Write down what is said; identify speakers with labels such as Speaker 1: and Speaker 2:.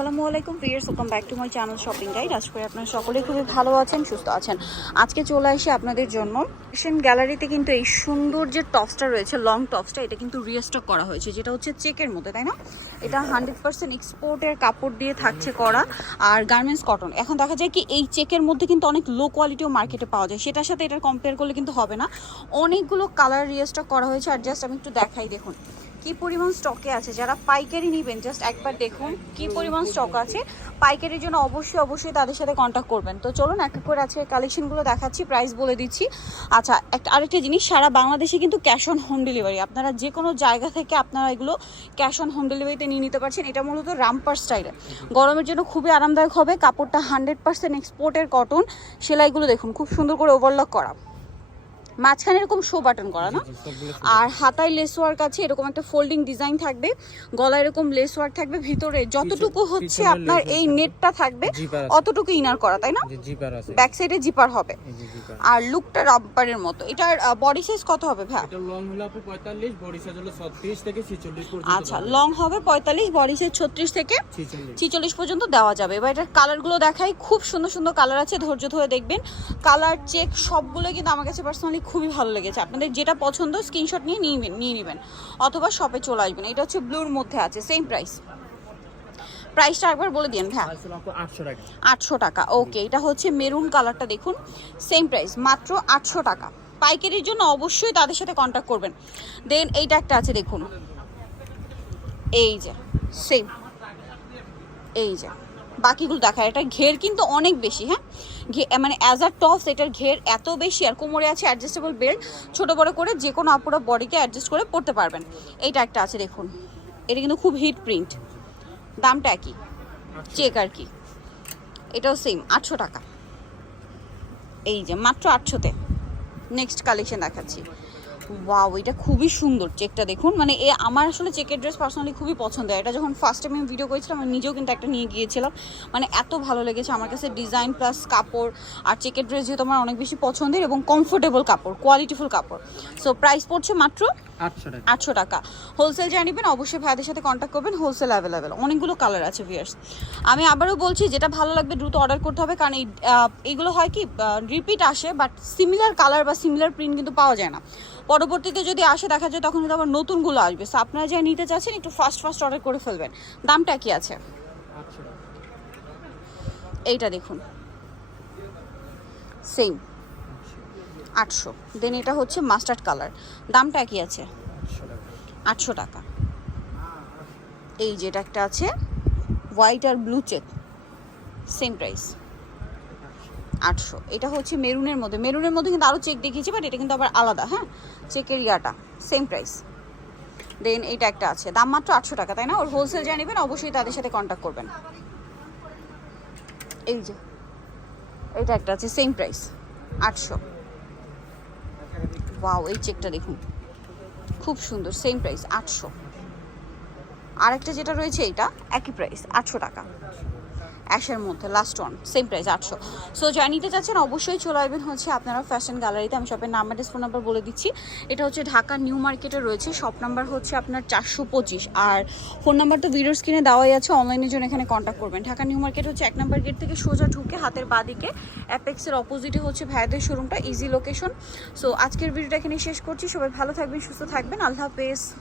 Speaker 1: আসসালামু আলাইকুম viewers welcome back to my channel shopping guide আজ করে আপনারা সকলে খুবই ভালো আছেন, সুস্থ আছেন। আজকে চলে আসি আপনাদের জন্য। এশিয়ান গ্যালারিতে কিন্তু এই সুন্দর যে টপসটা রয়েছে লং টপসটা এটা কিন্তু রিস্টক করা হয়েছে, যেটা হচ্ছে চেকের মধ্যে, তাই না? এটা হান্ড্রেড পার্সেন্ট এক্সপোর্টের কাপড় দিয়ে থাকছে করা, আর গার্মেন্টস কটন এখন দেখা যায় কি এই চেকের মধ্যে কিন্তু অনেক লো কোয়ালিটিও মার্কেটে পাওয়া যায়, সেটার সাথে এটা কম্পেয়ার করলে কিন্তু হবে না। অনেকগুলো কালার রিস্টক করা হয়েছে, আর জাস্ট আমি একটু দেখাই, দেখুন। কি পরিমাণ স্টকে আছে? যারা পাইকারি নেবেন জাস্ট একবার দেখুন কি পরিমাণ স্টক আছে। পাইকারির জন্য অবশ্যই অবশ্যই তাদের সাথে কন্ট্যাক্ট করবেন। তো চলুন, এক এক করে আজকে কালেকশনগুলো দেখাচ্ছি প্রাইস বলে দিচ্ছি। আচ্ছা একটা, আরেকটা জিনিস, সারা বাংলাদেশে কিন্তু ক্যাশ অন হোম ডেলিভারি আপনারা যে কোনো জায়গা থেকে আপনারা এগুলো ক্যাশ অন হোম ডেলিভারিতে নিয়ে নিতে পারছেন। এটা মূলত রামপার স্টাইলে। গরমের জন্য খুবই আরামদায়ক হবে। কাপড়টা হান্ড্রেড পার্সেন্ট এক্সপোর্টের কটন সেলাইগুলো দেখুন, খুব সুন্দর করে ওভারলক করা। মাঝখানে এরকম শো বাটন করা না? আর হাতায় লেস ওয়ার্ক আছে এরকম একটা ফোল্ডিং ডিজাইন থাকবে গলায় এরকম লেস ওয়ার্ক থাকবে ভিতরে যতটুকু হচ্ছে আপনার এই নেটটা থাকবে। অতটুকু ইনার করা তাই না? ব্যাক সাইডে জিপার হবে। আর লুকটা রাব্বারের মতো। এটার বডি সাইজ কত হবে ভাই
Speaker 2: এটা লং হলো আপু 45 বডি সাইজ হলো 36 থেকে 46 পর্যন্ত
Speaker 1: আচ্ছা লং হবে পঁয়তাল্লিশ বডি সাইজ ছত্রিশ থেকে
Speaker 2: 46
Speaker 1: ছিচল্লিশ পর্যন্ত দেওয়া যাবে। এবার এটার কালারগুলো দেখাই। খুব সুন্দর সুন্দর কালার আছে ধৈর্য ধরে দেখবেন। কালার চেক সবগুলো কিন্তু আমার কাছে পার্সোনালি খুবই ভালো লেগেছে। আপনাদের যেটা পছন্দ স্ক্রিনশট নিয়ে নিয়ে নিবেন- নিয়ে নেবেন। অথবা শপে চলে আসবেন। এটা হচ্ছে ব্লুর মধ্যে আছে সেম প্রাইস প্রাইসটা একবার বলে দিন হ্যাঁ
Speaker 2: আসলে আপু 800 টাকা।
Speaker 1: আটশো টাকা ওকে এটা হচ্ছে মেরুন কালারটা দেখুন সেম প্রাইস মাত্র আটশো টাকা। পাইকারির জন্য অবশ্যই তাদের সাথে কন্ট্যাক্ট করবেন। দেন এইটা একটা আছে দেখুন। এই যে সেম এই যে। বাকিগুলো দেখা এটা ঘের কিন্তু অনেক বেশি হ্যাঁ? মানে অ্যাজ আ টপস এটার ঘের এত বেশি আর কোমরে আছে অ্যাডজাস্টেবল বেল্ট ছোটো বড়ো করে যে কোনো আপুরা বডিকে অ্যাডজাস্ট করে পড়তে পারবেন। এইটা একটা আছে দেখুন। এটা কিন্তু খুব হিট প্রিন্ট দামটা একই। চেক আর কি। এটাও সেম আটশো টাকা। এই যে মাত্র আটশোতে। নেক্সট কালেকশন দেখাচ্ছি। ওয়াও এটা খুবই সুন্দর চেকটা দেখুন। মানে এ আমার আসলে চেকের ড্রেস পার্সোনালি খুবই পছন্দ। হয় এটা যখন ফার্স্ট টাইম আমি ভিডিও করেছিলাম, আমি নিজেও কিন্তু একটা নিয়ে গিয়েছিলাম। মানে এত ভালো লেগেছে আমার কাছে ডিজাইন প্লাস কাপড় আর চেকের ড্রেস যেহেতু আমার অনেক বেশি পছন্দের এবং কমফোর্টেবল কাপড় কোয়ালিটিফুল কাপড়। সো প্রাইস পড়ছে মাত্র
Speaker 2: 800 টাকা
Speaker 1: আটশো টাকা। হোলসেল যা নেবেন অবশ্যই ভাইদের সাথে কন্ট্যাক্ট করবেন হোলসেল অ্যাভেলেবেল অনেকগুলো কালার আছে ভিয়ার্স আমি আবারও বলছি যেটা ভালো লাগবে দ্রুত অর্ডার করতে হবে কারণ এই এইগুলো হয় কি রিপিট আসে বাট সিমিলার কালার বা সিমিলার প্রিন্ট কিন্তু পাওয়া যায় না। পরবর্তীতে যদি আসে দেখা যায় তখন কিন্তু আবার নতুনগুলো আসবে। সো আপনারা যা নিতে চাচ্ছেন একটু ফাস্ট ফাস্ট অর্ডার করে ফেলবেন। দামটা কি আছে?
Speaker 2: 800
Speaker 1: এইটা দেখুন। সেম আটশো। দেন এটা হচ্ছে মাস্টার্ড কালার দামটা কি আছে। আটশো টাকা। এই যেটা একটা আছে হোয়াইট আর ব্লু চেক সেম প্রাইস আটশো। এটা হচ্ছে মেরুনের মধ্যে। মেরুনের মধ্যে কিন্তু আরও চেক দেখিয়েছি বাট এটা কিন্তু আবার আলাদা হ্যাঁ? চেকের ইয়াটা। সেম প্রাইস দেন এইটা একটা আছে। দাম মাত্র আটশো টাকা, তাই না? ওর হোলসেল যা নেবেন, অবশ্যই তাদের সাথে কন্ট্যাক্ট করবেন। এই যে। এটা একটা আছে সেম প্রাইস আটশো। ওয়াও এই চেকটা দেখুন। খুব সুন্দর সেম প্রাইস আটশো। আরেকটা যেটা রয়েছে, এটা একই প্রাইস আটশো টাকা। অ্যাশের মধ্যে লাস্ট ওয়ান সেম প্রাইস আটশো। সো যা নিতে চাচ্ছেন, অবশ্যই চলে আসবেন হচ্ছে আপনারা ফ্যাশন গ্যালারিতে আমি শপের নাম্বার ফোন নাম্বার বলে দিচ্ছি। এটা হচ্ছে ঢাকা নিউ মার্কেটে রয়েছে। শপ নাম্বার হচ্ছে আপনার চারশো পঁচিশ। আর ফোন নাম্বার তো ভিডিওর স্ক্রিনে দেওয়াই আছে। অনলাইনের জন্য এখানে কন্ট্যাক্ট করবেন। ঢাকা নিউ মার্কেট হচ্ছে এক নাম্বার গেট থেকে সোজা ঢুকে হাতের বাদিকে অ্যাপেক্সের অপোজিটে হচ্ছে ভাইদের শোরুমটা ইজি লোকেশন সো আজকের ভিডিওটা এখানে শেষ করছি। সবাই ভালো থাকবেন, সুস্থ থাকবেন। আল্লাহ হাফেজ।